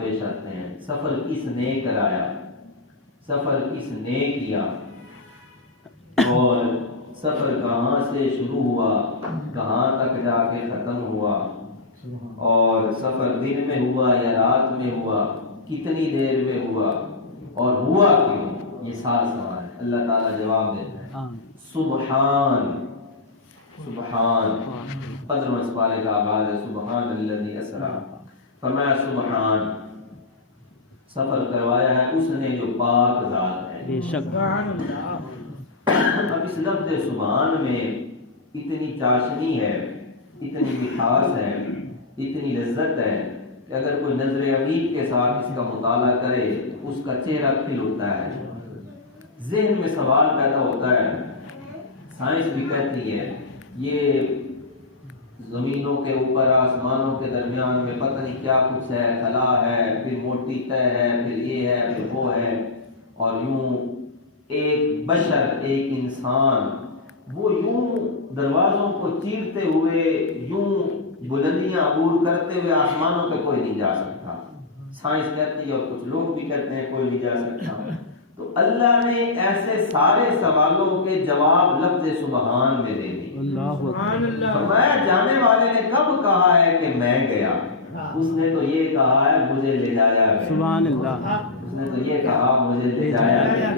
پیش آتے ہیں، سفر کس نے کرایا، سفر کس نے کیا، اور سفر کہاں سے شروع ہوا، کہاں تک جا کے ختم ہوا، اور سفر دن میں ہوا یا رات میں ہوا، کتنی دیر میں ہوا، اور ہوا کیوں، یہ سارا سوال ہے۔ اللہ تعالیٰ جواب دیتا ہے سبحان، سبحان، 15 سپارے کا آغاز ہے، سبحان الذی اسریٰ، فرمایا سبحان، سفر کروایا ہے اس نے جو پاک ذات ہے۔ بے شک اب اس لفظ سبحان میں اتنی چاشنی ہے، اتنی مٹھاس ہے، اتنی لذت ہے کہ اگر کوئی نظر عمیق کے ساتھ اس کا مطالعہ کرے تو اس کا چہرہ کھل ہوتا ہے، ذہن میں سوال پیدا ہوتا ہے۔ سائنس بھی کہتی ہے یہ زمینوں کے اوپر آسمانوں کے درمیان میں پتہ نہیں کیا کچھ ہے، خلا ہے، پھر موٹی تہ ہے، پھر یہ ہے، پھر وہ ہے، اور یوں ایک بشر، ایک انسان، وہ یوں دروازوں کو چیرتے ہوئے، یوں بلندیاں عبور کرتے ہوئے آسمانوں پہ کوئی نہیں جا سکتا۔ سائنس کہتی ہے اور کچھ لوگ بھی کہتے ہیں کوئی نہیں جا سکتا۔ تو اللہ نے ایسے سارے سوالوں کے جواب لفظ سبحان میں دے دی۔ فرمایا جانے والے نے کب کہا ہے کہ میں گیا، اس نے تو یہ کہا ہے مجھے لے جایا گیا، سبحان اللہ، اس نے تو یہ کہا مجھے لے جایا گیا۔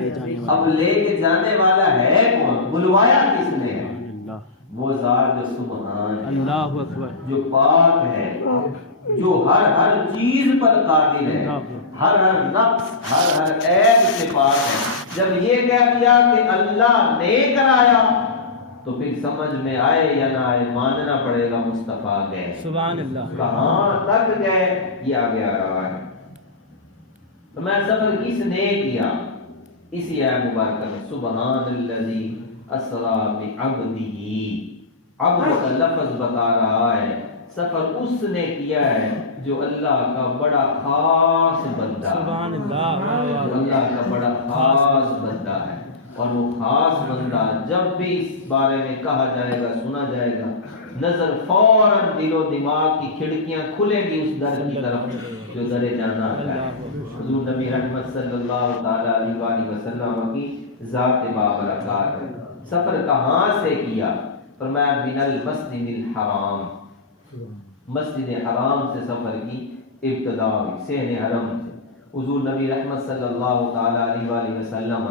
اب لے کے جانے والا ہے کون، بلوایا کس نے ہے، وہ ذات جو سبحان ہے، اللہ اکبر، جو پاک ہے، جو ہر چیز پر قادر ہے، ہر نقص، ہر عیب سے پاک ہے۔ جب یہ کہہ دیا کہ اللہ نے کرایا تو پھر سمجھ میں آئے یا نہ آئے ماننا پڑے گا مصطفیٰ گئے۔ سبحان اللہ، کہاں تک گئے یہ آگے آ رہا ہے۔ تو میں سفر کس نے کیا، اسی آیت مبارکہ میں سبحان الذی اسریٰ بعبدہ، عبد کا لفظ بتا رہا ہے سفر اس نے کیا ہے جو اللہ کا بڑا خاص بندہ، سبحان اللہ، جو اللہ کا بڑا خاص بندہ ہے، اور وہ خاص بندہ جب بھی اس بارے میں کہا جائے گا، سنا جائے گا، نظر فوراً دل و دماغ کی کھڑکیاں کھلیں گی اس در کی طرف جو در جانا ہے۔ حضور نبی رحمت صلی اللہ تعالیٰ علیہ وآلہ وسلم کی ذات بابرکات ہے۔ سفر کہاں سے کیا، فرمایا من المسجد الحرام، مسجد حرام سے سفر کی ابتدا ہوئی، صحن حرم سے۔ حضور نبی رحمت صلی اللہ تعالیٰ علیہ وآلہ وسلم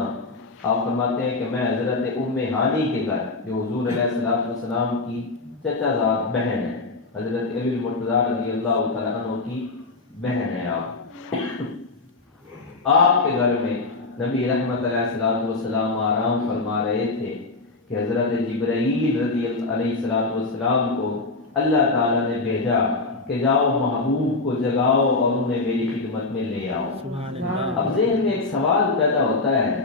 آپ فرماتے ہیں کہ میں حضرت ام ہانی کے گھر، جو حضور علیہ السلام کی چچا زاد بہن ہے، حضرت علی المرتضیٰ رضی اللہ تعالیٰ عنہ کی بہن ہے آپ کے گھر میں نبی رحمت علیہ السلام آرام فرما رہے تھے کہ حضرت جبرائیل رضی علیہ السلام کو اللہ تعالیٰ نے بھیجا کہ جاؤ محبوب کو جگاؤ اور انہیں میری خدمت میں لے آؤ۔ اب ذہن میں ایک سوال پیدا ہوتا ہے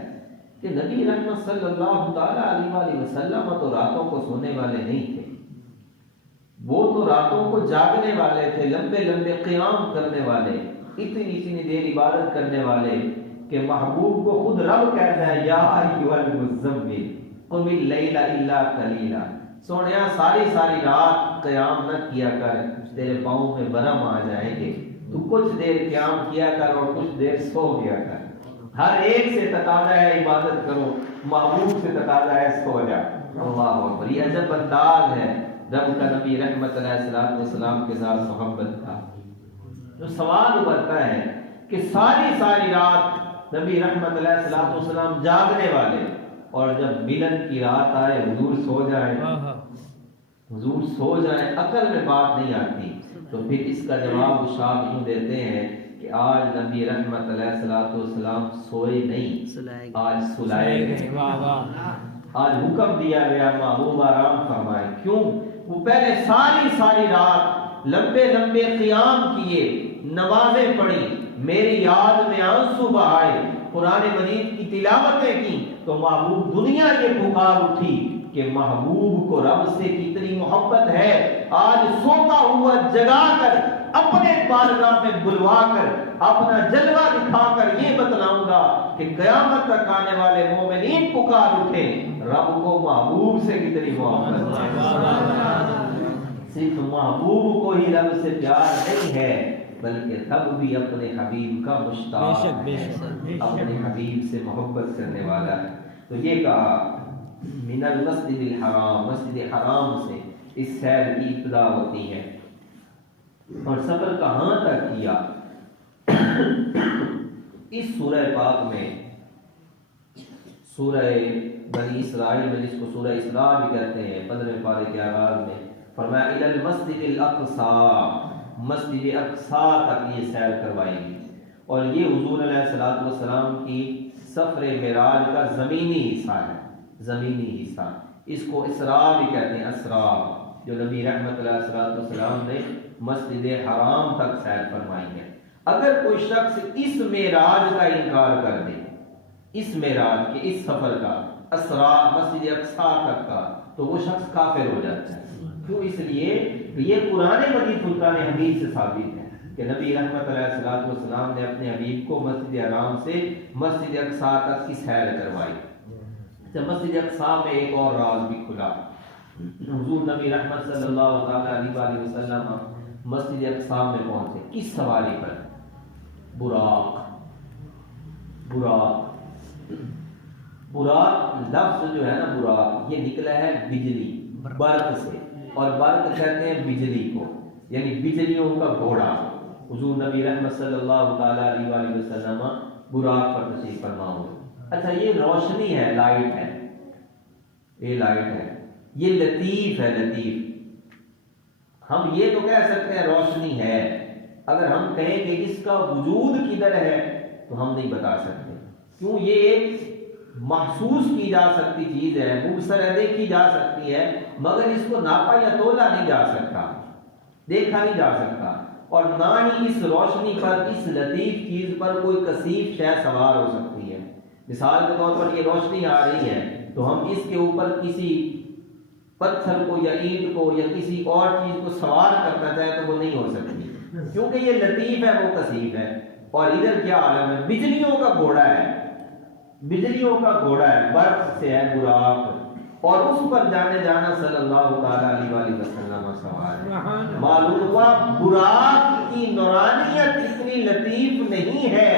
کہ نبی رحمت صلی اللہ تعالیٰ علیہ وآلہ وسلم تو راتوں کو سونے والے نہیں تھے، وہ تو راتوں کو جاگنے والے تھے، لمبے لمبے قیام کرنے والے، اتنی دیر عبادت کرنے والے کہ محبوب کو خود رب کہتا ہے یا ایھا المزمل قم اللیل الا قلیلا، سونیا ساری رات قیام نہ کیا کر، تیرے پاؤں میں برم آ جائیں گے، تو کچھ دیر قیام کیا کر اور کچھ دیر سو گیا کر۔ ہر ایک سے تقاضا ہے عبادت کرو، محبوب سے تقاضا ہے سو جا۔ اللہ اکبر، یہ عجب انداز ہے رب کا نبی رحمت علیہ السلام کے ساتھ محبت کا۔ جو سوال ابھرتا ہے کہ ساری رات نبی رحمت علیہ السلام جاگنے والے، اور جب ملن کی رات آئے حضور سو جائیں، حضور سو جائیں، عقل میں بات نہیں آتی، تو پھر اس کا جواب شاہ یوں دیتے ہیں کہ آج نبی رحمت علیہ السلام سوئے نہیں، آج سلائے گئے، آج حکم دیا گیا محبوب آرام فرمائے۔ کیوں؟ وہ پہلے ساری رات لمبے قیام کیے، نمازیں پڑھی، میری یاد میں آنسو بہائے، قرآن مجید کی تلاوتیں کی، تو محبوب دنیا یہ پکار اٹھی کہ محبوب کو رب سے کتنی محبت ہے، آج سوتا ہوا جگا کر اپنے بارگاہ میں بلوا کر اپنا جلوہ دکھا کر یہ بتلاؤں گا کہ قیامت تک آنے والے مومنین پکار اٹھے رب کو محبوب سے کتنی محبت ہے۔ صرف محبوب کو ہی رب سے پیار نہیں ہے، بلکہ تب بھی اپنے حبیب کا مشتاق ہے، بے شک اپنے حبیب سے محبت کرنے والا ہے۔ تو یہ کہا من المسجد الحرام، مسجد حرام سے اس سیر کی ابتدا ہوتی ہے۔ اور سفر کہاں تک کیا؟ اس سورہ پاک میں، سورہ بنی اسرائیل میں جس کو سورہ اسراء بھی کہتے ہیں، 15 پارے کے آغاز میں فرمایا الی المسجد الاقصی، مسجد اقصی تک یہ سیر کروائی گئی۔ اور یہ حضور علیہ الصلوۃ والسلام کی سفر معراج کا زمینی حصہ ہے، زمینی حصہ۔ اس کو اسراء بھی کہتے ہیں، اسراء، جو نبی رحمت علیہ الصلوۃ والسلام نے مسجد حرام تک سیر فرمائی ہے۔ اگر کوئی شخص اس معراج کا انکار کر دے، اس معراج کے، اس سفر کا، اسراء مسجد اقصی تک کا، تو وہ شخص کافر ہو جاتا ہے۔ کیوں؟ اس لیے کہ یہ قرآن مجید فرقان حمید سے ثابت ہے کہ نبی رحمت علیہ الصلوۃ والسلام نے اپنے حبیب کو مسجد حرام سے مسجد اقصی تک کی سیر کروائی۔ جب مسجد اقصی میں ایک اور راز بھی کھلا، حضور نبی رحمت صلی اللہ تعالی علیہ وسلم مسجد اقصی میں پہنچے کس سواری پر؟ براق۔ براق، براق لفظ جو ہے نا، براق یہ نکلا ہے بجلی، برق سے، اور برق کہتے ہیں بجلی کو، یعنی بجلیوں کا گھوڑا۔ حضور نبی رحمت صلی اللہ تعالی علیہ وسلم براق پر تشریف فرما ہوئے۔ اچھا، یہ روشنی ہے، لائٹ ہے، یہ لائٹ ہے، یہ لطیف ہے، لطیف۔ ہم یہ تو کہہ سکتے ہیں روشنی ہے، اگر ہم کہیں کہ اس کا وجود کدھر ہے تو ہم نہیں بتا سکتے۔ کیوں؟ یہ ایک محسوس کی جا سکتی چیز ہے، مبصر ہے، دیکھی جا سکتی ہے، مگر اس کو ناپا یا تولا نہیں جا سکتا، دیکھا نہیں جا سکتا، اور نہ ہی اس روشنی پر، اس لطیف چیز پر کوئی کثیف شے سوار ہو سکتی ہے۔ مثال کے طور پر یہ روشنی آ رہی ہے تو ہم اس کے اوپر کسی پتھر کو یا اینٹ کو یا کسی اور چیز کو سوار کرنا چاہے تو وہ نہیں ہو سکتی، کیونکہ یہ لطیف ہے، وہ کثیف ہے۔ اور ادھر کیا عالم ہے؟ بجلیوں کا گھوڑا ہے، بجلیوں کا گھوڑا ہے، برق سے ہے، براق، اور اس پر جانے جانا صلی اللہ تعالی علیہ وسلم سوار ہے۔ معلوم ہوا براق کی نورانیت اتنی لطیف نہیں ہے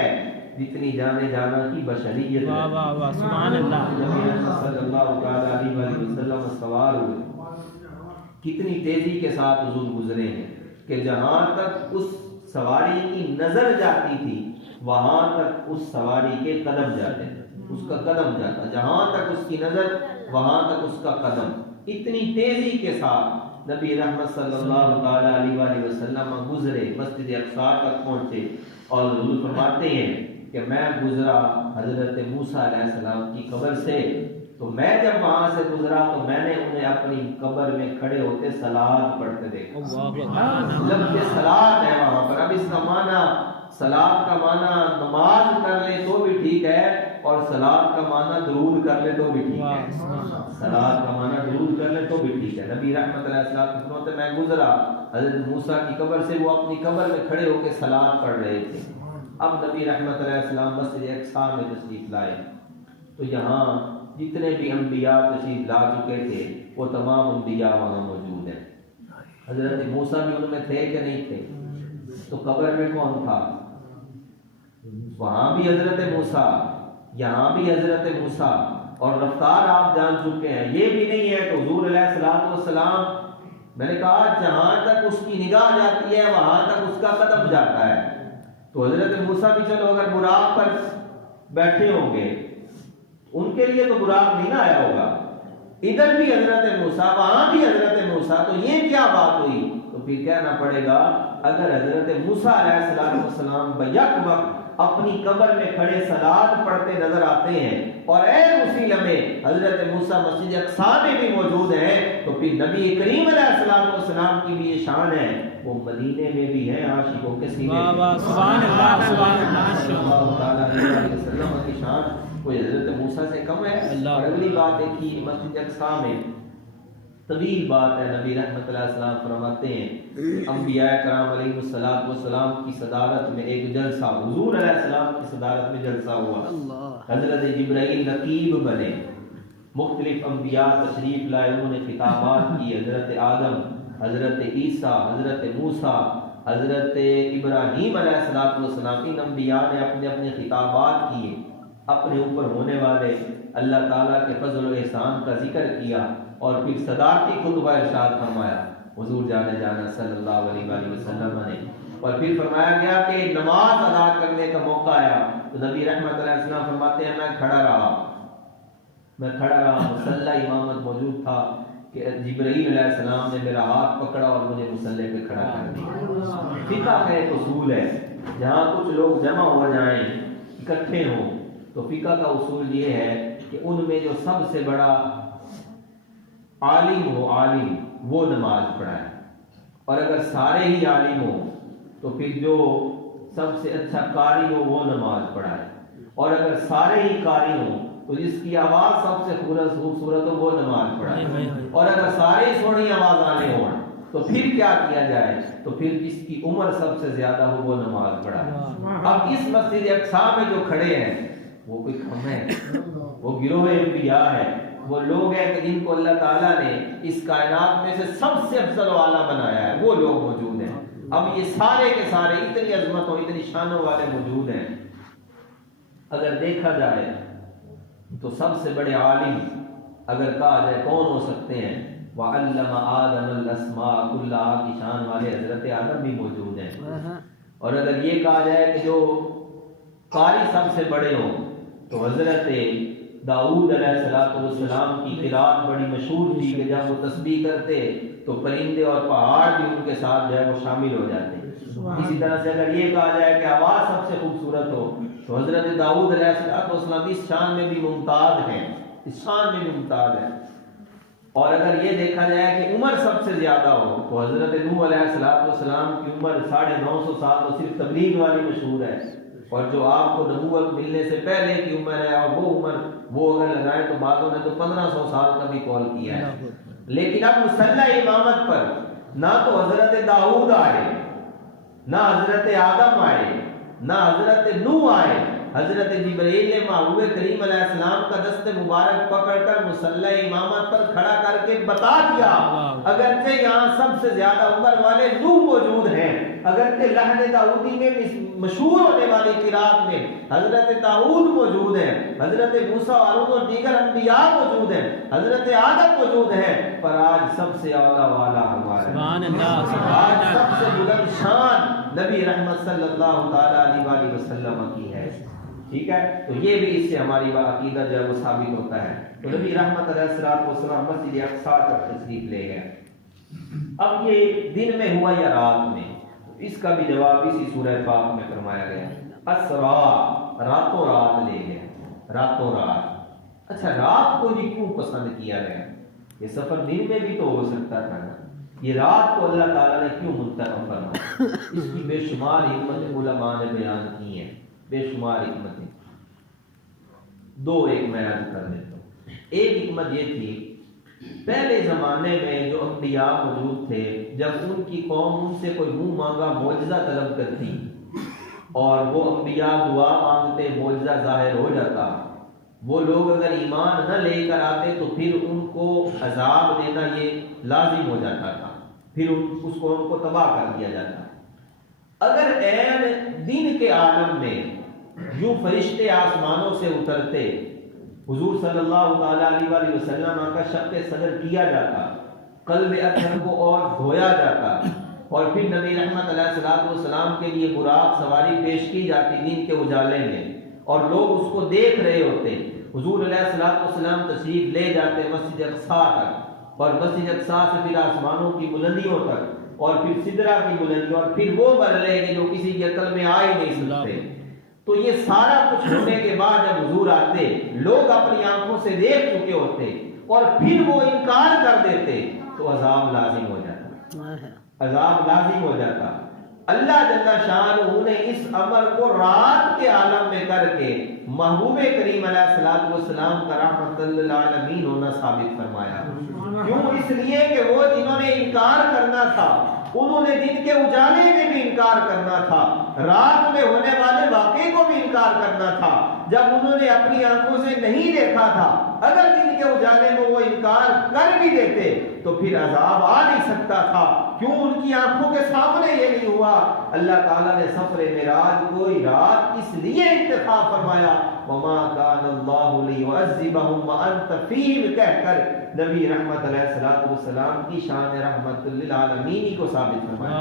جتنی جانے جانا کی بشریت ہے۔ واہ واہ واہ، سبحان اللہ۔ نبی صلی اللہ تعالی علیہ وسلم سوار ہوئے، کتنی تیزی کے ساتھ حضور گزرے ہیں کہ جہاں تک اس سواری کی نظر جاتی تھی وہاں تک اس سواری کے قدم جاتے تھے، اس کا قدم جاتا، جہاں تک اس کی نظر وہاں تک اس کا قدم۔ اتنی تیزی کے ساتھ نبی رحمت صلی اللہ تعالی علیہ وسلم گزرے، مسجد اقصی تک پہنچے، اور حضور فرماتے ہیں کہ میں گزرا حضرت موسیٰ علیہ السلام کی قبر سے، تو میں جب وہاں سے گزرا تو میں نے انہیں اپنی قبر میں کھڑے ہوتے صلات پڑھتے دیکھا۔ لفظ صلات ہے وہاں پر۔ اب اس کا معنی، صلات کا معنی نماز کر لے تو بھی ٹھیک ہے، اور صلات کا معنی درود کر لے تو بھی ٹھیک ہے۔ صلات کا معنی درود کر لے تو بھی ٹھیک ہے۔ نبی رحمت علیہ السلام سے میں گزرا حضرت موسیٰ کی قبر سے، وہ اپنی قبر میں کھڑے ہو کے صلات پڑھ رہے تھے۔ اب نبی رحمت علیہ السلام مسجد اقصی میں تشریف لائے، تو یہاں جتنے بھی انبیاء تشریف لا چکے تھے وہ تمام انبیاء وہاں موجود ہیں۔ حضرت موسیٰ بھی ان میں تھے کہ نہیں تھے؟ تو قبر میں کون تھا؟ وہاں بھی حضرت موسیٰ، یہاں بھی حضرت موسیٰ، اور رفتار آپ جان چکے ہیں۔ یہ بھی نہیں ہے کہ حضور علیہ الصلوۃ والسلام، میں نے کہا جہاں تک اس کی نگاہ جاتی ہے وہاں تک اس کا قدم جاتا ہے، تو حضرت موسیٰ بھی چلو اگر براق پر بیٹھے ہوں گے ان کے لیے تو براق نہیں نہ آیا ہوگا، ادھر بھی حضرت موسیٰ وہاں بھی حضرت موسیٰ، تو یہ کیا بات ہوئی؟ تو پھر کہنا پڑے گا اگر حضرت موسیٰ علیہ السلام بیک وقت اپنی قبر میں کھڑے صلات پڑھتے نظر آتے ہیں اور اے اسی لمحے حضرت موسیٰ مسجد اقصی میں بھی موجود ہیں، تو پھر نبی کریم علیہ السلام کی بھی یہ شان ہے، وہ مدینے میں بھی ہیں، عاشقوں کے سینے میں۔ سبحان اللہ، سبحان اللہ، صلی اللہ تعالی علیہ وسلم کی شان کوئی حضرت موسیٰ سے کم ہے؟ اور اگلی بات دیکھیے، مسجد اقصی میں طویل بات ہے، نبی رحمت اللہ علیہ السلام فرماتے ہیں انبیاء کرام علیہ السلام کی صدارت میں ایک جلسہ، حضور علیہ السلام کی صدارت میں جلسہ ہوا، حضرت جبرائیل رقیب بنے، مختلف انبیاء تشریف لائے، انہوں نے خطابات کی، حضرت آدم، حضرت عیسیٰ، حضرت موسیٰ، حضرت ابراہیم علیہ السلام ان انبیاء نے اپنے اپنے خطابات کیے، اپنے اوپر ہونے والے اللہ تعالیٰ کے فضل و احسان کا ذکر کیا، اور پھر صدارتی خطبہ ارشاد فرمایا حضور جانے جانا صلی اللہ علیہ وآلہ وسلم نے، اور پھر فرمایا گیا کہ نماز ادا کرنے کا موقع آیا تو نبی رحمت علیہ السلام فرماتے ہیں میں کھڑا رہا، مصلی امامت موجود تھا کہ جبرائیل علیہ السلام نے میرا ہاتھ پکڑا اور مجھے مصلی پہ کھڑا کر دیا۔ فقہ کا ایک اصول ہے، جہاں کچھ لوگ جمع ہو جائیں، اکٹھے ہوں، تو فقہ کا اصول یہ ہے کہ ان میں جو سب سے بڑا عالم وہ نماز پڑھائے، اور اگر سارے ہی عالم ہوں تو پھر جو سب سے اچھا قاری ہو وہ نماز پڑھائے، اور اگر سارے ہی قاری ہوں تو جس کی آواز سب سے خوبصورت ہو وہ نماز پڑھائے، اور اگر سارے سونی آواز والے ہوں تو پھر کیا کیا جائے، تو پھر جس کی عمر سب سے زیادہ ہو وہ نماز پڑھائے۔ اب اس مسجد اقصی میں جو کھڑے ہیں وہ کوئی کم ہے، وہ گروہ انبیاء ہے، وہ لوگ ہیں کہ جن کو اللہ تعالیٰ نے اس کائنات میں سے سب سے افضل و اعلیٰ بنایا ہے، وہ لوگ موجود ہیں۔ اب یہ سارے کے سارے اتنی عظمتوں اتنی شانوں والے موجود ہیں، اگر دیکھا جائے تو سب سے بڑے عالم اگر کہا جائے کون ہو سکتے ہیں، وَعَلَّمَ آدَمَ الْأَسْمَاءَ كُلَّهَا کی شان والے حضرت آدم بھی موجود ہیں، اور اگر یہ کہا جائے کہ جو قاری سب سے بڑے ہوں تو حضرت داؤد علیہ السلام کی قرات بڑی مشہور تھی کہ جب وہ تسبیح کرتے تو پرندے اور پہاڑ بھی ان کے ساتھ جو ہے وہ شامل ہو جاتے۔ اسی طرح سے اگر یہ کہا جائے کہ آواز سب سے خوبصورت ہو تو حضرت داؤد علیہ السلام اس شان میں بھی ممتاز ہیں، اس شان میں بھی ممتاز ہیں۔ اور اگر یہ دیکھا جائے کہ عمر سب سے زیادہ ہو تو حضرت نوح علیہ السلام کی عمر 950 سال تو صرف تبلیغ والی مشہور ہے، اور جو آپ کو نبوت ملنے سے پہلے کی عمر ہے اور وہ عمر وہ اگر لگائیں تو بعضوں نے تو 1500 سال کا بھی قول کیا ہے۔ لیکن اب مصلی امامت پر نہ تو حضرت داؤد آئے، نہ حضرت آدم آئے، نہ حضرت نوح آئے، حضرت جبرائیل نے محبوب کریم علیہ السلام کا دست مبارک پکڑ کر مصلی امامت پر کھڑا کر کے بتا دیا، اگرچہ یہاں سب سے زیادہ عمر والے نوح موجود ہیں، اگرچہ لہن داؤدی میں مشہور ہونے والی قرات میں حضرت داؤد موجود ہیں، حضرت موسیٰ ہارون اور دیگر انبیاء موجود ہیں، حضرت آدم موجود ہیں، پر آج سب سے اعلیٰ والا ہمارا، آج سب سے بلند شان نبی رحمت صلی اللہ تعالی علیہ وآلہ وسلم کی ہے۔ ٹھیک ہے، تو یہ بھی اس سے ہماری عقیدہ جو ہے وہ ثابت ہوتا ہے۔ تو نبی رحمت علیہ السلام مسجد اقصیٰ تک تشریف لے گئے۔ اب یہ دن میں ہوا یا رات میں، اس کا بھی جواب اسی سورہ پاک میں فرمایا گیا، اسرا، راتوں رات لے گئے، راتوں رات۔ اچھا، رات کو بھی کیوں پسند کیا گیا؟ یہ سفر دن میں بھی تو ہو سکتا تھا نا، یہ رات کو اللہ تعالیٰ نے کیوں منتخب فرمایا؟ اس کی بے شمار حکمت علماء نے بیان کی ہیں، بے شمار حکمتیں۔ دو ایک میں عرض کر دیتا ہوں۔ ایک حکمت یہ تھی، پہلے زمانے میں جو انبیاء موجود تھے، جب ان کی قوم ان سے کوئی منہ مانگا معجزہ طلب کرتی اور وہ انبیاء دعا مانگتے معجزہ ظاہر ہو جاتا، وہ لوگ اگر ایمان نہ لے کر آتے تو پھر ان کو عذاب دینا یہ لازم ہو جاتا تھا، پھر اس کو ان کو تباہ کر دیا جاتا۔ اگر عین دن کے عالم میں یوں فرشتے آسمانوں سے اترتے، حضور صلی اللہ تعالی علیہ وآلہ وسلم کا شق صدر کیا جاتا، قلب اطہر کو اور دھویا جاتا، اور پھر نبی رحمت علیہ السلام کے لیے براق سواری پیش کی جاتی دن کے اجالے میں، اور لوگ اس کو دیکھ رہے ہوتے، حضور علیہ السلام تشریف لے جاتے مسجد اقصیٰ تک، اور مسجد اقصیٰ سے پھر آسمانوں کی بلندیوں تک، اور پھر سدرہ کی بلندیوں، اور پھر وہ مرحلے کہ جو کسی کی عقل میں آ ہی نہیں سکتے۔ تو یہ سارا کچھ ہونے کے بعد جب حضور آتے، لوگ اپنی آنکھوں سے دیکھ چکے ہوتے، اور پھر وہ انکار کر دیتے تو عذاب لازم ہو جاتا، عذاب لازم ہو جاتا۔ اللہ جل شانہ نے اس امر کو رات کے عالم میں کر کے محبوب کریم علیہ السلام کا رحمت للعالمین ہونا ثابت فرمایا۔ کیوں؟ اس لیے کہ وہ جنہوں نے انکار کرنا تھا انہوں نے دن کے اجالے میں بھی انکار کرنا تھا، رات میں ہونے والے واقعے کو بھی انکار کرنا تھا جب انہوں نے اپنی آنکھوں سے نہیں دیکھا تھا. اگر دن کے اجالے میں وہ انکار کر بھی دیتے تو پھر عذاب آ نہیں سکتا تھا. کیوں ان کی آنکھوں کے سامنے یہ نہیں ہوا؟ اللہ تعالیٰ نے سفر معراج کو رات اس لیے انتخاب فرمایا وما کان اللہ لیعذبہم وانت فیہم کہہ کر نبی رحمت علیہ الصلوۃ والسلام کی شان رحمت للعالمین کو ثابت فرمایا.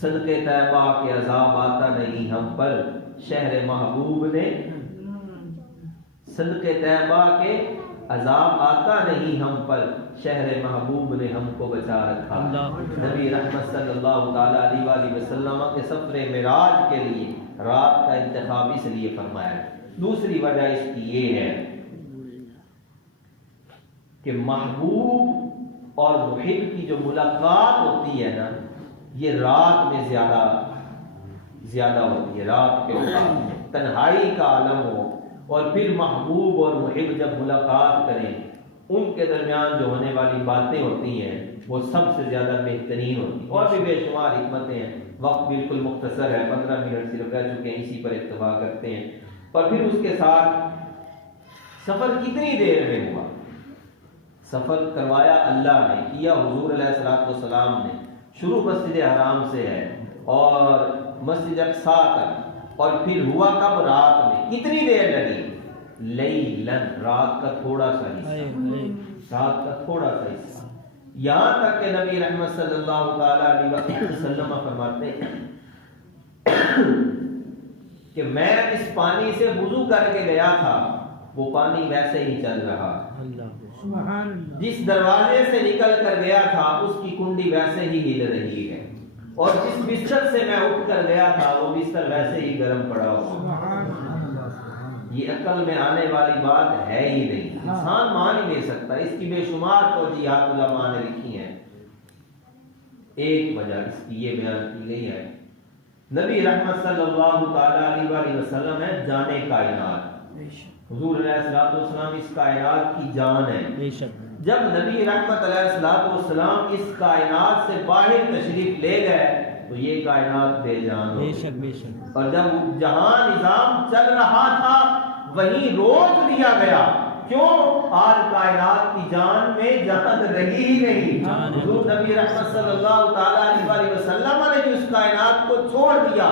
صدقے طیبہ کے عذاب آتا نہیں ہم پر، شہر محبوب نے صدقے طیبہ کے عذاب آتا نہیں ہم پر، شہر محبوب نے ہم کو بچا رکھا. نبی رحمت صلی اللہ تعالی علیہ وآلہ وسلم کے سفر معراج کے لیے رات کا انتخاب اس لیے فرمایا. دوسری وجہ اس کی یہ ہے کہ محبوب اور محب کی جو ملاقات ہوتی ہے نا یہ رات میں زیادہ ہوتی ہے. رات کے اوقات تنہائی کا عالم ہو اور پھر محبوب اور محب جب ملاقات کریں ان کے درمیان جو ہونے والی باتیں ہوتی ہیں وہ سب سے زیادہ بہترین ہوتی ہیں. اور بھی بے شمار حکمتیں ہیں. وقت بالکل مختصر ہے، 15 منٹ صرف رہ چکے ہیں، اسی پر اکتفا کرتے ہیں. اور پھر اس کے ساتھ سفر کتنی دیر میں ہوا؟ سفر کروایا اللہ نے، کیا حضور علیہ الصلوۃ والسلام نے. شروع مسجد حرام سے ہے اور مسجد اقصیٰ تک، اور پھر ہوا کب؟ رات میں. کتنی دیر لگی؟ لیلن، رات کا تھوڑا سا حصہ، رات کا تھوڑا سا حصہ. یہاں تک کہ نبی رحمت صلی اللہ تعالی علیہ وسلم فرماتے ہیں کہ میں اس پانی سے وضو کر کے گیا تھا، وہ پانی ویسے ہی چل رہا. جس دروازے سے نکل کر گیا تھا اس کی کنڈی ویسے ہی ہل رہی ہے، اور جس بستر سے میں اٹھ کر گیا تھا وہ بستر ویسے ہی گرم پڑا ہوا. یہ عقل میں آنے والی بات ہے ہی نہیں، انسان مان ہی نہیں سکتا. اس کی بے شمار توجیہات علماء نے لکھی ہیں. ایک وجہ اس کی یہ بیان کی گئی ہے نبی رحمت صلی اللہ تعالی علیہ وسلم ہے جانے کائنات. حضور علیہ الصلوۃ والسلام اس کائنات کی جان ہے. جب نبی رحمت علیہ الصلوۃ والسلام اس کائنات سے باہر تشریف لے گئے تو یہ کائنات بے جان ہو گئی. اور جب جہاں نظام چل رہا تھا وہیں روک دیا گیا. کیوں؟ آج کائنات کی جان میں جان رہی ہی نہیں. حضور نبی رحمت صلی اللہ تعالی علیہ وسلم نے جو اس کائنات کو چھوڑ دیا،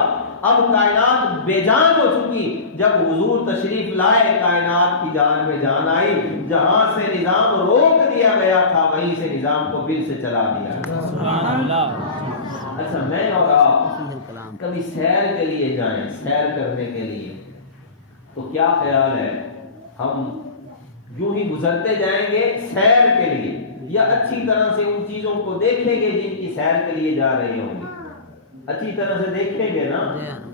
اب کائنات بے جان ہو چکی. جب حضور تشریف لائے کائنات کی جان میں جان آئی. جہاں سے نظام روک دیا گیا تھا وہیں سے نظام کو پھر سے چلا دیا. اچھا، میں اور آپ کبھی سیر کے لیے جائیں، سیر کرنے کے لیے، تو کیا خیال ہے ہم یوں ہی گزرتے جائیں گے سیر کے لیے، یا اچھی طرح سے ان چیزوں کو دیکھیں گے جن کی سیر کے لیے جا رہے ہوں گے؟ اچھی طرح سے دیکھیں گے نا،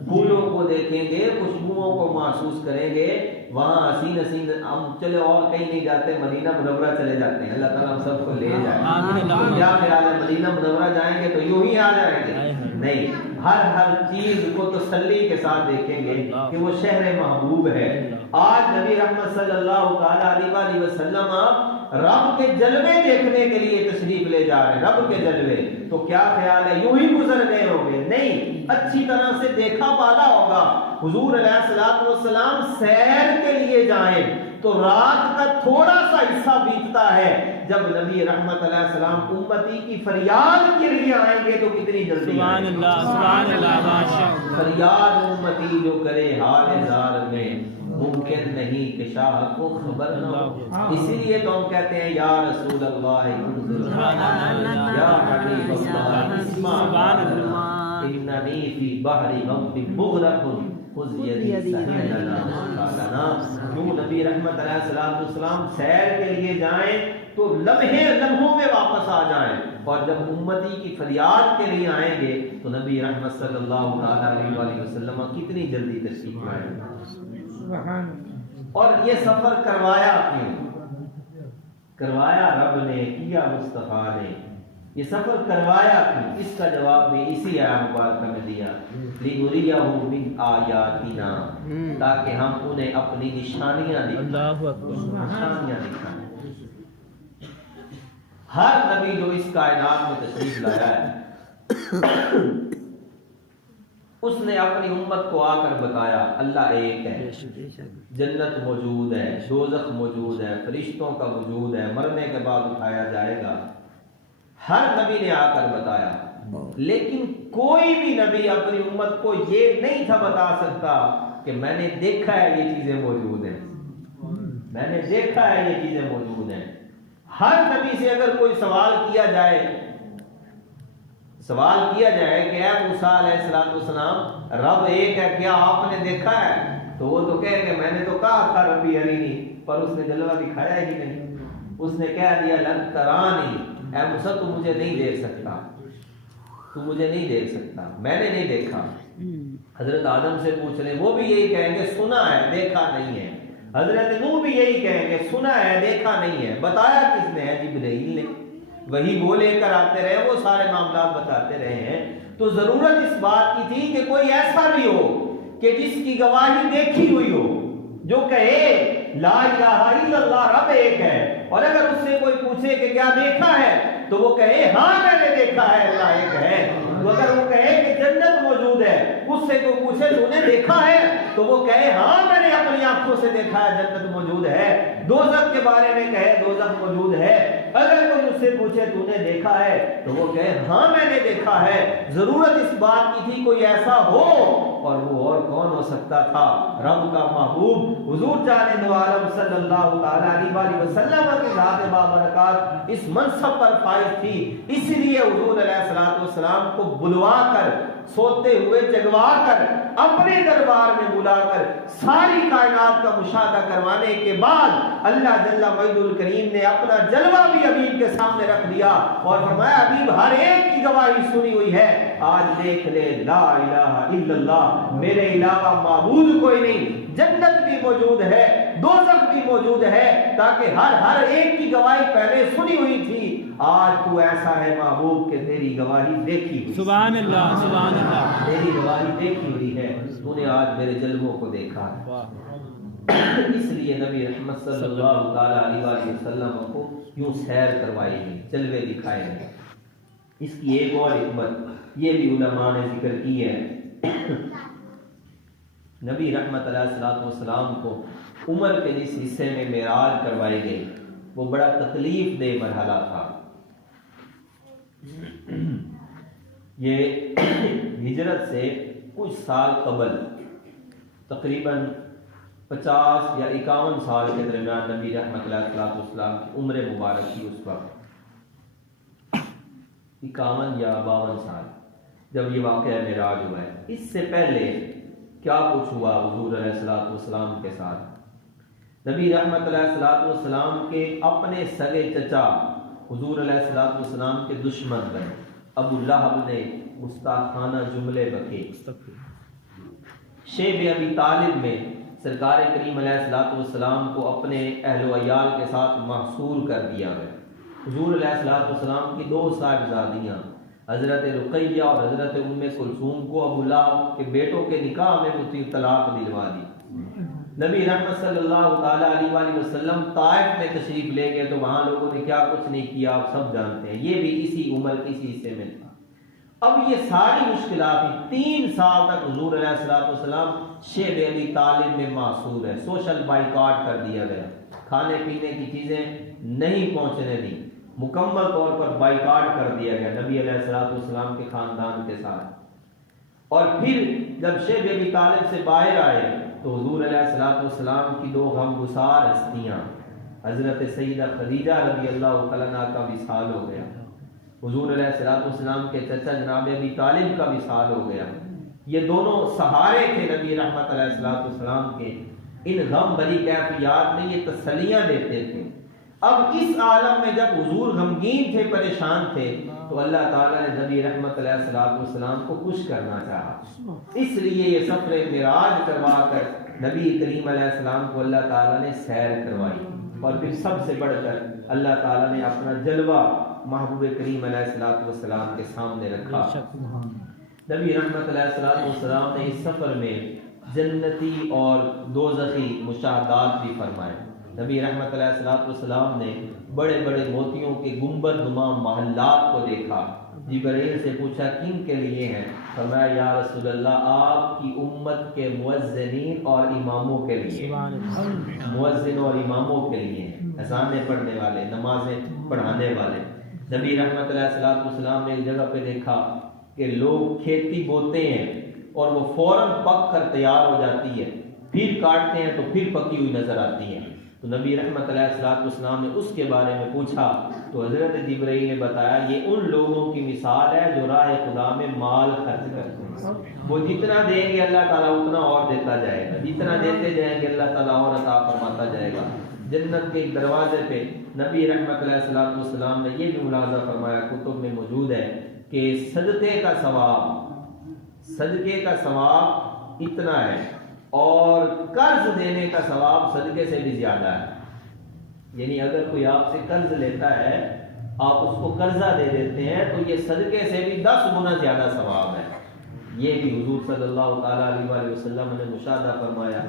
پھولوں کو دیکھیں گے، خوشبوؤں کو محسوس کریں گے. وہاں حسین حسین، ہم چلے اور کہیں نہیں جاتے، مدینہ منورہ چلے جاتے ہیں. اللہ تعالیٰ ہم سب کو لے جائے. کیا خیال ہے مدینہ منورہ جائیں گے تو یوں ہی آ جائیں گے؟ نہیں، ہر چیز کو تسلی کے ساتھ دیکھیں گے کہ وہ شہر محبوب ہے. آج نبی رحمت صلی اللہ تعالی علیہ وسلم رب کے جلوے دیکھنے کے لیے تشریف لے جا رہے ہیں. رب کے جلوے تو کیا خیال ہے یوں ہی گزر گئے ہوں گے؟ نہیں، اچھی طرح سے دیکھا پالا ہوگا. حضور علیہ الصلوۃ والسلام سیر کے لیے جائیں تو رات کا تھوڑا سا حصہ بیتتا ہے. جب نبی رحمت علیہ السلام امتی کی فریاد کے لیے آئیں گے تو کتنی جلدی. سبحان اللہ، سبحان اللہ. فریاد امتی جو کرے حال زار میں، ممکن نہیں کہ شاہ کو خبر نہ ہو. اسی لیے تو ہم کہتے ہیں یا رسول اللہ یا حبیب اللہ اسمع اننی فی بحر غم مغرق خذ یدی سہل لنا. کیوں نبی رحمت علیہ السلام سیر کے لیے جائیں تو لمحوں میں واپس آ جائیں، اور جب امتی کی فریاد کے لیے آئیں گے تو نبی رحمت صلی اللہ علیہ وسلم کتنی جلدی تشریف لائیں گے. اور یہ سفر کروایا کیوں؟ کروایا رب نے، کیا مصطفیٰ نے. یہ سفر کروایا کیوں؟ اس کا جواب بھی اسی آیت مبارکہ میں دیا، لِنُرِيَهُ مِنْ آیَاتِنَا، تاکہ ہم انہیں اپنی نشانیاں دکھائیں. اللہ اکبر. نشانیاں دکھائیں. ہر نبی جو اس کائنات میں تشریف لایا ہے اس نے اپنی امت کو آ کر بتایا اللہ ایک ہے، جنت موجود ہے، دوزخ موجود ہے، فرشتوں کا وجود ہے، مرنے کے بعد اٹھایا جائے گا، ہر نبی نے آ کر بتایا۔ لیکن کوئی بھی نبی اپنی امت کو یہ نہیں تھا بتا سکتا کہ میں نے دیکھا ہے یہ چیزیں موجود ہیں، میں نے دیکھا ہے یہ چیزیں موجود ہیں۔ ہر نبی سے اگر کوئی سوال کیا جائے کہ اے موسیٰ علیہ السلام رب ایک ہے، کیا آپ نے دیکھا ہے؟ تو وہ تو کہے کہ میں نے تو کہا تھا ربی ارینی، پر اس نے جلوہ دکھایا ہی نہیں۔ اس نے کہہ دیا لن ترانی، اے موسیٰ تو مجھے نہیں دیکھ سکتا، تو مجھے نہیں دیکھ سکتا، میں نے نہیں دیکھا۔ حضرت آدم سے پوچھ لیں، وہ بھی یہی کہیں گے سنا ہے دیکھا نہیں ہے۔ حضرت نوح بھی یہی کہیں گے سنا ہے دیکھا نہیں ہے۔ بتایا کس نے ہے؟ جبرائیل نے، وہی وہ لے کر آتے رہے، وہ سارے معاملات بتاتے رہے ہیں۔ تو ضرورت اس بات کی تھی کہ کوئی ایسا بھی ہو کہ جس کی گواہی دیکھی ہوئی ہو، جو کہے لا الہ الا اللہ رب ایک ہے، اور اگر اس سے کوئی پوچھے کہ کیا دیکھا ہے تو وہ کہے ہاں میں نے دیکھا ہے اللہ ایک ہے۔ تو اگر وہ کہے کہ جنت موجود ہے، اس سے کوئی پوچھے تو نے دیکھا ہے تو وہ کہے ہاں میں نے اپنی آنکھوں سے دیکھا ہے جنت موجود ہے۔ دوزخ کے بارے میں کہے دوزخ موجود ہے، اگر کوئی اس سے پوچھے تو نے دیکھا ہے تو وہ کہے ہاں میں نے دیکھا ہے۔ ضرورت اس بات کی تھی کوئی ایسا ہو، اور وہ اور کون ہو سکتا تھا؟ رب کا محبوب حضور جان دو عالم صلی اللہ تعالی علیہ وسلم کی ذات بابرکات اس منصب پر فائز تھی، اسی لیے حضور علیہ الصلوۃ والسلام کو بلوا کر، سوتے ہوئے جگوا کر، اپنے دربار میں بلا کر ساری کائنات کا مشاہدہ کروانے کے بعد اللہ جل مجد الکریم نے اپنا جلوہ بھی حبیب کے سامنے رکھ دیا اور فرمایا حبیب ہر ایک کی گواہی سنی ہوئی ہے، آج دیکھ لے لا الہ الا اللہ، میرے علاوہ معبود کوئی نہیں، جنت بھی موجود ہے، دوزخ بھی موجود ہے، تاکہ ہر ایک کی گواہی پہلے سنی ہوئی تھی، آج تو ایسا ہے محبوب کہ تیری گواہی دیکھی ہوئی، سبحان اللہ سبحان اللہ، تیری گواہی دیکھی ہوئی ہے، تو نے آج میرے جلووں کو دیکھا ہے۔ اس لیے نبی رحمت صلی اللہ تعالی علیہ وسلم کو یوں سیر کروائی گئی، جلوے دکھائے گئے۔ اس کی ایک اور حکمت یہ بھی علماء نے ذکر کی ہے، نبی رحمت علیہ الصلوۃ والسلام کو عمر کے جس حصے میں معراج کروائی گئی وہ بڑا تکلیف دہ مرحلہ تھا۔ یہ ہجرت سے کچھ سال قبل، تقریباً 50 یا 51 سال کے درمیان نبی رحمت علیہ الصلوۃ والسلام کی عمر مبارک تھی اس وقت، 51 یا 52 سال جب یہ واقعہ معراج ہوا ہے۔ اس سے پہلے کیا کچھ ہوا حضور علیہ الصلوۃ والسلام کے ساتھ؟ نبی رحمت علیہ الصلوۃ والسلام کے اپنے سگے چچا حضور علیہ الصلوۃ والسلام کے دشمن بنے، ابو لہب نے گستاخانہ جملے بکے، شیب ابی طالب میں سرکار کریم علیہ الصلوۃ والسلام کو اپنے اہل و عیال کے ساتھ محصور کر دیا گیا۔ حضور علیہ الصلوۃ والسلام کی 2 صاحبزادیاں حضرت رقیہ اور حضرت ام کلثوم کو ابو لہب کے بیٹوں کے نکاح میں طلاق دلوا دی۔ نبی رحمت صلی اللہ تعالی علیہ وسلم طائف میں تشریف لے گئے تو وہاں لوگوں نے کیا کچھ نہیں کیا آپ سب جانتے ہیں، یہ بھی اسی عمر کے اسی حصے میں تھا۔ اب یہ ساری مشکلات 3 سال تک حضور علیہ الصلوۃ والسلام شیب ابی طالب میں محصور ہے، سوشل بائیکاٹ کر دیا گیا، کھانے پینے کی چیزیں نہیں پہنچنے دی، مکمل طور پر بائیکاٹ کر دیا گیا نبی علیہ الصلوۃ والسلام کے خاندان کے ساتھ۔ اور پھر جب شیب ابی طالب سے باہر آئے تو حضور علیہ الصلوۃ والسلام کی 2 غمگسار ہستیاں حضرت سیدہ خدیجہ رضی اللہ تعالیٰ عنہا کا وصال ہو گیا، حضور علیہ الصلوۃ والسلام کے چچا جناب ابی طالب کا وصال ہو گیا۔ یہ دونوں سہارے تھے نبی رحمت علیہ الصلوۃ والسلام کے، ان غم بھری کیفیات میں یہ تسلیاں دیتے تھے۔ اب اس عالم میں جب حضور غمگین تھے، پریشان تھے، تو اللہ تعالیٰ نے نبی رحمت علیہ الصلوۃ والسلام کو خوش کرنا چاہا، اس لیے یہ سفر معراج کروا کر نبی کریم علیہ السلام کو اللہ تعالیٰ نے سیر کروائی، اور پھر سب سے بڑھ کر اللہ تعالیٰ نے اپنا جلوہ محبوب کریم علیہ الصلوۃ والسلام کے سامنے رکھا۔ نبی رحمت علیہ الصلوۃ والسلام نے اس سفر میں جنتی اور دوزخی مشاہدات بھی فرمائے۔ نبی رحمت علیہ الصلوۃ والسلام نے بڑے بڑے موتیوں کے گنبد نما محلات کو دیکھا، جبرائیل سے پوچھا کن کے لیے ہیں؟ فرمایا یا رسول اللہ آپ کی امت کے مؤذنین اور اماموں کے لیے، مؤذن اور اماموں کے لیے، اذانیں پڑھنے والے، نمازیں پڑھانے والے۔ نبی رحمت علیہ الصلوۃ والسلام نے ایک جگہ پہ دیکھا کہ لوگ کھیتی بوتے ہیں اور وہ فوراً پک کر تیار ہو جاتی ہے، پھر کاٹتے ہیں تو پھر پکی ہوئی نظر آتی ہے۔ تو نبی رحمت علیہ الصلوۃ والسلام نے اس کے بارے میں پوچھا تو حضرت جبرائیل نے بتایا یہ ان لوگوں کی مثال ہے جو راہ خدا میں مال خرچ کرتے ہیں، وہ جتنا دیں گے اللہ تعالیٰ اتنا اور دیتا جائے گا، جتنا دیتے جائیں گے اللہ تعالیٰ اور عطا فرماتا جائے گا۔ جنت کے دروازے پہ نبی رحمت علیہ الصلوۃ والسلام نے یہ بھی ملاحظہ فرمایا، کتب میں موجود ہے کہ صدقے کا ثواب اتنا ہے اور قرض دینے کا ثواب صدقے سے بھی زیادہ ہے۔ یعنی اگر کوئی آپ سے قرض لیتا ہے، آپ اس کو قرضہ دے دیتے ہیں تو یہ صدقے سے بھی 10 گنا زیادہ ثواب ہے۔ یہ بھی حضور صلی اللہ تعالیٰ علیہ وسلم نے مشاہدہ فرمایا۔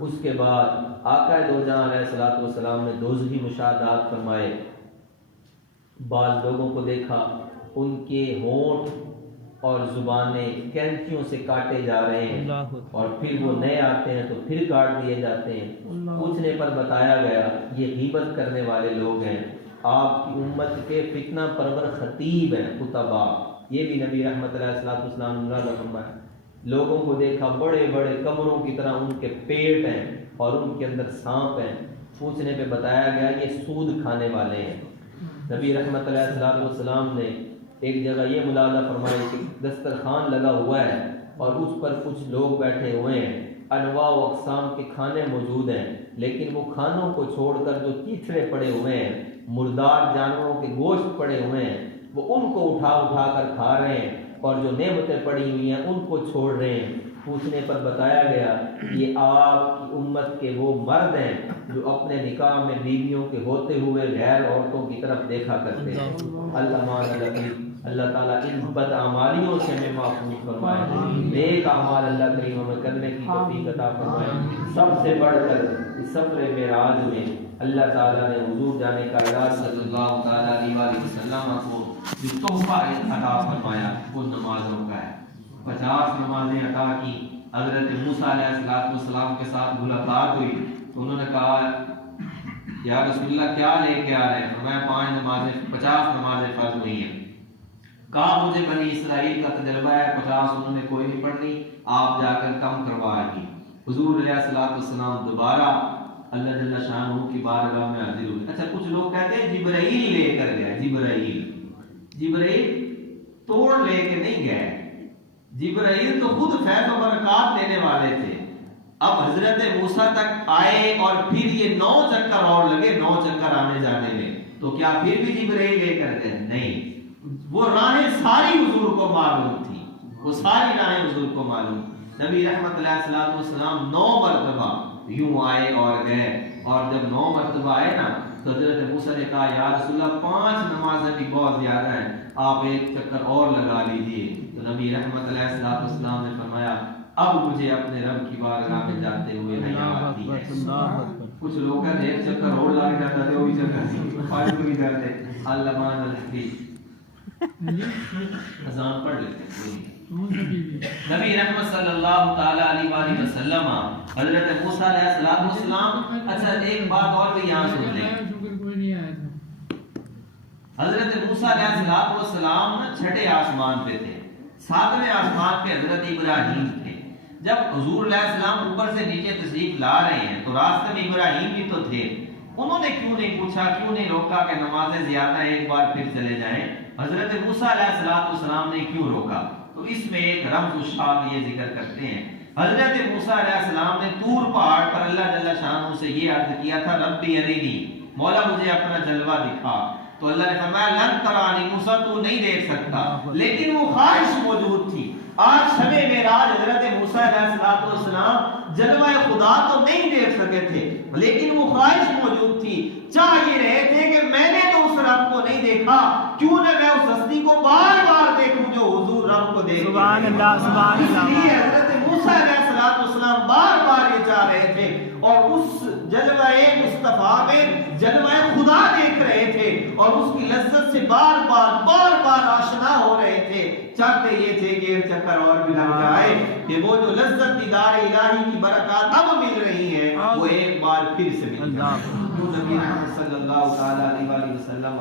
اس کے بعد آقا دو جہاں علیہ الصلوۃ والسلام نے دوزخی مشاہدات فرمائے۔ بعض لوگوں کو دیکھا ان کے ہونٹ اور زبانیں کینچیوں سے کاٹے جا رہے ہیں اور پھر وہ نئے آتے ہیں تو پھر کاٹ دیے جاتے ہیں۔ پوچھنے پر بتایا گیا یہ غیبت کرنے والے لوگ ہیں، آپ کی امت کے فتنہ پرور خطیب ہیں، خطباء۔ یہ بھی نبی رحمت علیہ الصلوۃ والسلام نے ملاحظہ فرمایا۔ لوگوں کو دیکھا بڑے بڑے کمروں کی طرح ان کے پیٹ ہیں اور ان کے اندر سانپ ہیں۔ پوچھنے پہ بتایا گیا یہ سود کھانے والے ہیں۔ نبی رحمت علیہ الصلوۃ والسلام نے ایک جگہ یہ ملاحظہ فرمایا کہ دسترخوان لگا ہوا ہے اور اس پر کچھ لوگ بیٹھے ہوئے ہیں، انواع و اقسام کے کھانے موجود ہیں، لیکن وہ کھانوں کو چھوڑ کر جو چیتھڑے پڑے ہوئے ہیں، مردار جانوروں کے گوشت پڑے ہوئے ہیں، وہ ان کو اٹھا اٹھا کر کھا رہے ہیں اور جو نعمتیں پڑی ہوئی ہیں ان کو چھوڑ رہے ہیں۔ پوچھنے پر بتایا گیا یہ آپ کی امت کے وہ مرد ہیں جو اپنے نکاح میں بیویوں کے ہوتے ہوئے غیر عورتوں کی طرف دیکھا کرتے ہیں۔ اللہ تعالیٰ ان بد اعمالیوں سے ہمیں محفوظ فرمائے، نیک اعمال اللہ کریم ہمیں کرنے کی توفیق عطا فرمائے۔ سب سے بڑھ کر اس سفر معراج میں اللہ تعالیٰ نے حضور جانے کا اعلان صلی اللہ تعالیٰ علیہ وسلم کو جو تحفہ عطا فرمایا وہ نمازوں کا ہے۔ 50 نمازیں عطا کی۔ حضرت موسیٰ علیہ السلام کے ساتھ ملاقات ہوئی تو انہوں نے کہا یا رسول اللہ کیا لے کے آ رہے ہیں؟ فرمایا 5 نمازیں 50 نمازیں فرض ہوئی ہیں۔ کہا مجھے بنی اسرائیل کا تجربہ ہے، 50 انہوں نے کوئی نہیں پڑھنی، آپ جا کر کم کروائیں گی۔ حضور علیہ السلام دوبارہ اللہ جل شانہ کی بارگاہ میں حاضر ہوئے۔ اچھا کچھ لوگ کہتے ہیں جبرائیل لے کر گیا، جبرائیل توڑ لے کے نہیں گئے، جبرائیل تو خود فیض و برکات لینے والے تھے۔ اب حضرت موسیٰ تک آئے اور پھر یہ 9 چکر اور لگے، 9 چکر آنے جانے میں، تو کیا پھر بھی جبرائیل لے کر گئے؟ نہیں، وہ راہیں ساری حضور کو معلوم تھی، وہ ساری راہیں حضور کو معلوم۔ نبی رحمت علیہ السلام 9 مرتبہ یوں آئے اور گئے، اور جب 9 مرتبہ آئے نا تو حضرت موسیٰ نے کہا یا رسول اللہ 5 نمازیں بھی بہت زیادہ ہیں، آپ 1 چکر اور لگا لیجئے۔ تو نبی رحمت علیہ السلام نے فرمایا اب مجھے اپنے رب کی بارگاہ میں جاتے ہوئے نہیں آتی ہے۔ کچھ لوگ کہتے ہیں 1 چکر اور لگ جاتا ہے، 2 چکر پانچ بھی کرتے علمان الحدیث اذان پڑھ لیتے ہیں۔ نبی رحمت صلی اللہ تعالی علیہ وآلہ وسلم حضرت موسیٰ علیہ السلام۔ اچھا ایک بات اور بھی یہاں سن لیں، حضرت موسیٰ علیہ السلام 6ٹھے آسمان پہ تھے، 7ویں آسمان پہ حضرت ابراہیم تھے۔ جب حضور علیہ السلام اوپر سے نیچے تشریف لا رہے ہیں تو راستے میں ابراہیم بھی تو تھے، انہوں نے کیوں نہیں پوچھا، کیوں نہیں روکا کہ نمازیں زیادہ ہیں ایک بار پھر چلے جائیں؟ حضرت موسیٰ علیہ السلام نے کیوں روکا؟ تو اس میں ایک رمز الشاب یہ ذکر کرتے ہیں، حضرت موسیٰ علیہ السلام نے طور پہاڑ پر اللہ جل شانہ سے یہ عرض کیا تھا ربی ارینی، مولا مجھے اپنا جلوہ دکھا۔ تو اللہ نے فرمایا لن ترانی، موسیٰ تو نہیں دیکھ سکتا، لیکن وہ خواہش موجود تھی۔ آج شب معراج حضرت موسیٰ علیہ السلام جلوہ خدا تو نہیں دیکھ سکے تھے، لیکن وہ خواہش موجود تھی، چاہ یہ رہے تھے کہ میں نے تو اس رب کو نہیں دیکھا، کیوں نہ میں اس ہستی کو بار بار دیکھوں جو حضور رب کو دیکھ۔ سبحان اللہ، سبحان اللہ۔ اس لیے حضرت موسیٰ علیہ السلام بار بار یہ چاہ رہے تھے اور اس جلوہ مصطفیٰ میں جلوہ خدا دیکھ رہے تھے، اور اس کی لذت سے بار بار آشنا ہو رہے تھے، چاہتے یہ تھے کہ ایک چکر اور بھی لگ جائے کہ وہ جو لذت دیدار الہی کی برکات اب مل رہی ہے وہ ایک بار پھر سے مل جائے۔ نبی محمد صلی اللہ تعالی علیہ وآلہ وسلم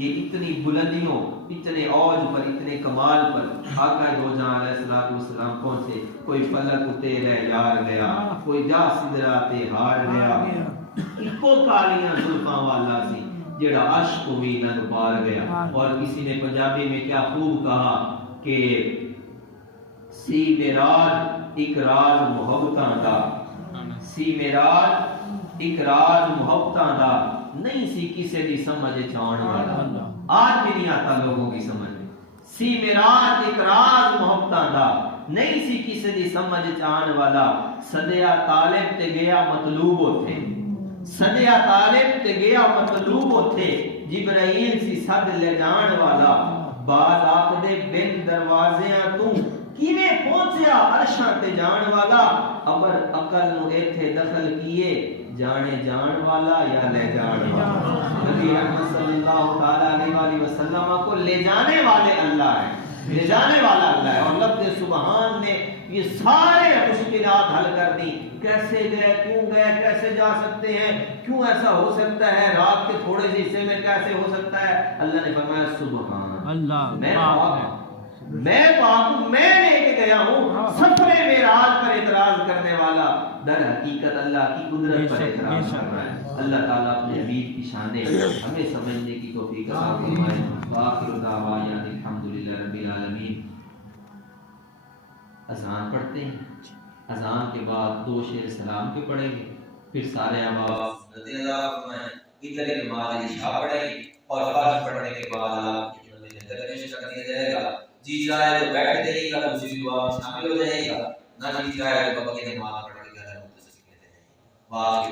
یہ اتنی بلندیوں، اتنے عوج پر، اتنے کمال پر آقا دو جہاں علیہ السلام پہنچے۔ کوئی فلک اتے رہ یار گیا، کوئی جا سدراتے ہار گیا، اکو کالیاں زلفاں والا سی جڑا عشق بھی نہ پار گیا۔ اور کسی نے پنجابی میں کیا خوب کہا کہ سی میراج ایک راز محبتاں دا، سی میراج ایک راز محبتاں دا، نہیں سی کسے دی سمجھ چاہن والا۔ آج بھی نہیں آتا لوگوں کی سمجھ میں۔ سی میراج ایک راز محبتاں دا، نہیں سی کسے دی سمجھ چاہن والا، صدیہ طالب تے گیا مطلوب ہوتے، صدیہ طالب تے گیا مطلوب ہوتے، جبرائیل سی صد لے جان والا، بعد آخ دے بن دروازیاں تو کیویں پہنچیا عرشاں تے جان والا، ابر عقل نو ایتھے دخل کیے جانے جان والا یا لے جان والا۔ نبی احمد صلی اللہ تعالی علیہ وآلہ وسلم کو لے جانے والے اللہ ہیں، لے جانے والا اللہ ہے۔ اور لفظ سبحان نے یہ سارے مشکلات حل کر دی۔ کیسے گئے، کیوں گئے، کیسے جا سکتے ہیں، کیوں ایسا ہو سکتا ہے، رات کے تھوڑے سے حصے میں کیسے ہو سکتا ہے؟ اللہ نے فرمایا سبحان اللہ، میں پاک ہوں، میں پاک ہوں، میں لے کے گیا ہوں۔ سفر معراج پر اعتراض کرنے والا در حقیقت اللہ کی قدرت پر اعتراض کر رہا ہے۔ اللہ تعالیٰ اپنے حبیب کی شانیں ہمیں سمجھنے کی توفیق عطا فرمائے۔ وآخر دعوانا الحمدللہ رب العالمین۔ اذان پڑھتے ہیں، اذان کے بعد دو شعر سلام کے پڑھیں گے، پھر سارے احباب رضی اللہ فرمائیں ادھر کے بعد عشاء پڑھیں گے، اور فجر پڑھنے کے بعد آپ کی خدمت میں درمیش کر دیا جائے گا۔ جی چاہے تو بیٹھ جائیے گا، دوسری دعا میں شامل ہو جائیے گا، نہ جی چاہے تو بقیہ نماز پڑھ کے گھر میں تصویر لیتے ہیں۔ واہ